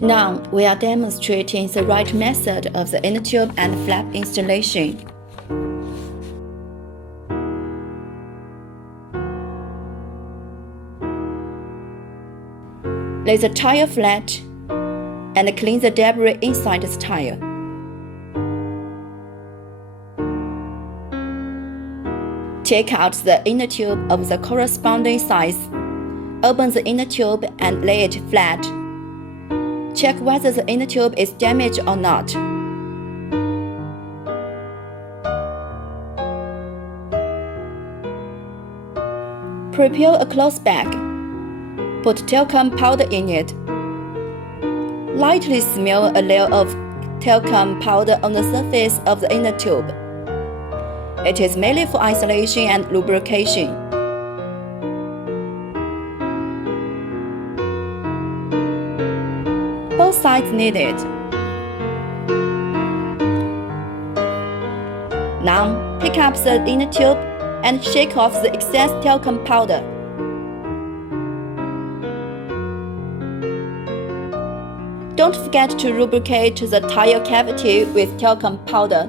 Now we are demonstrating the right method of the inner tube and flap installation. Lay the tire flat and clean the debris inside the tire. Take out the inner tube of the corresponding size. Open the inner tube and lay it flat. Check whether the inner tube is damaged or not. Prepare a cloth bag. Put talcum powder in it. Lightly smear a layer of talcum powder on the surface of the inner tube. It is mainly for isolation and lubrication. Both sides needed. Now, pick up the inner tube and shake off the excess talcum powder. Don't forget to lubricate the tire cavity with talcum powder.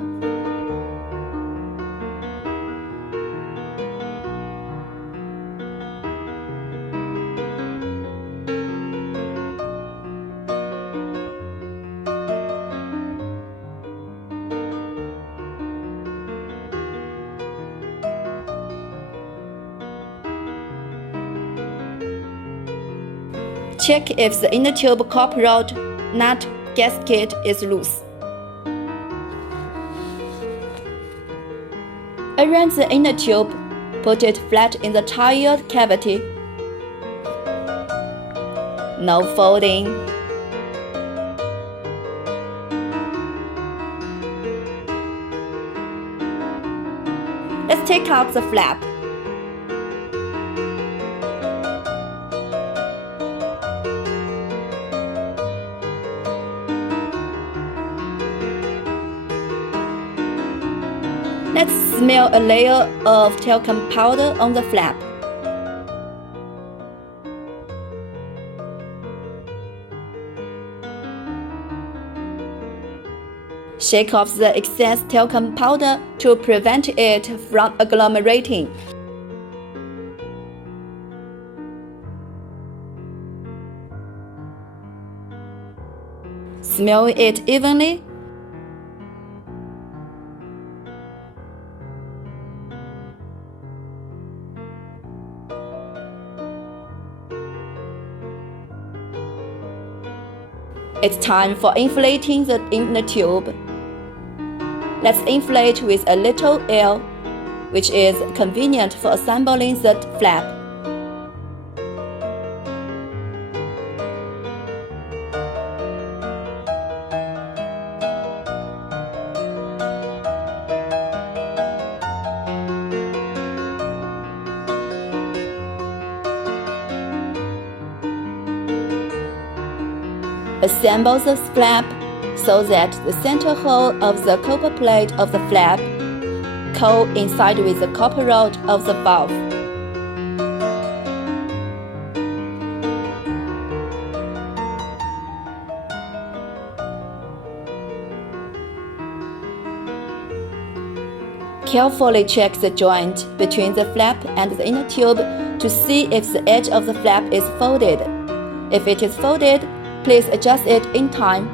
Check if the inner tube copper rod nut gasket is loose. Arrange the inner tube, put it flat in the tire cavity. No folding. Let's take out the flap. Let's smear a layer of talcum powder on the flap. Shake off the excess talcum powder to prevent it from agglomerating. Smear it evenly. It's time for inflating the inner tube. Let's inflate with a little air, which is convenient for assembling the flap. Assemble the flap so that the center hole of the copper plate of the flap coincide with the copper rod of the valve. Carefully check the joint between the flap and the inner tube to see if the edge of the flap is folded. If it is folded, please adjust it in time.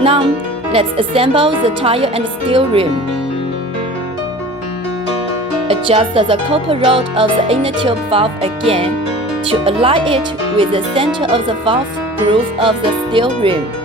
Now, let's assemble the tire and steel rim. Adjust the copper rod of the inner tube valve again to align it with the center of the valve groove of the steel rim.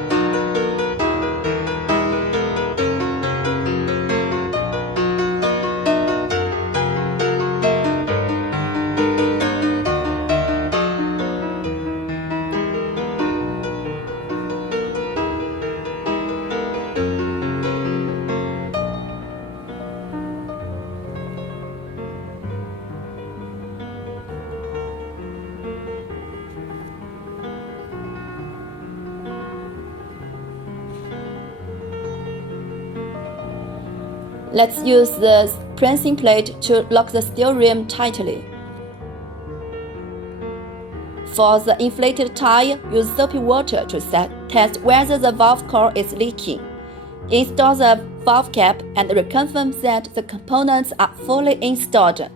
Let's use the pressing plate to lock the steel rim tightly. For the inflated tire, use soapy water to test whether the valve core is leaking. Install the valve cap and reconfirm that the components are fully installed.